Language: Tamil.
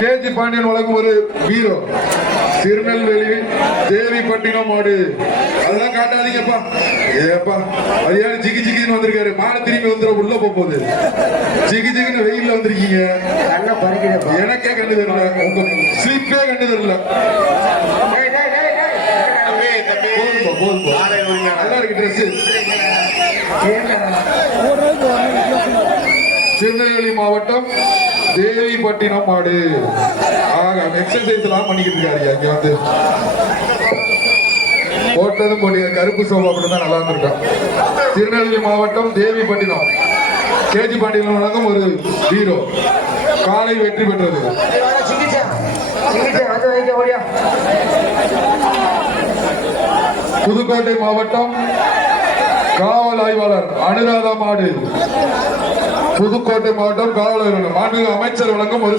கேஜி பாண்டியன் வழங்கும் ஒரு ஹீரோ திருநெல்வேலி தேவிப்பட்டினம் மாடு. அதெல்லாம் காட்டாதீங்கப்பா. ஏப்பா அது யாரு ஜிகி ஜிகின்னு வந்திருக்காரு. மாடு திரும்பி வந்துட உள்ள போகுது. ஜிகி ஜிகின்னு வெயில்ல வந்திருக்கீங்க. எனக்கே கண்டு தெரியல. உங்க ஸ்லீப்பே கண்டு தெரியல. நல்லா இருக்கு ட்ரெஸ். திருநெல்வேலி மாவட்டம் தேவிப்பட்டினம் மாடு. எக்ஸசைஸ் எல்லாம் பண்ணிக்கிட்டு இருக்காரு. அங்க வந்து போட்டதும் போட்டி கருப்பு சோபா அப்படிதான் நல்லா இருந்திருக்கான். திருநெல்வேலி மாவட்டம் தேவிப்பட்டினம் கேஜி பாண்டியன் வழங்கும் ஒரு ஹீரோ காலை வெற்றி பெற்றது. புதுக்கோட்டை மாவட்டம் காவல் ஆய்வாளர் அனுராதா மாடு. புதுக்கோட்டை மாவட்டம் காவல் ஆய்வாளர் மாண்புமிகு அமைச்சர் வழங்கும் ஒரு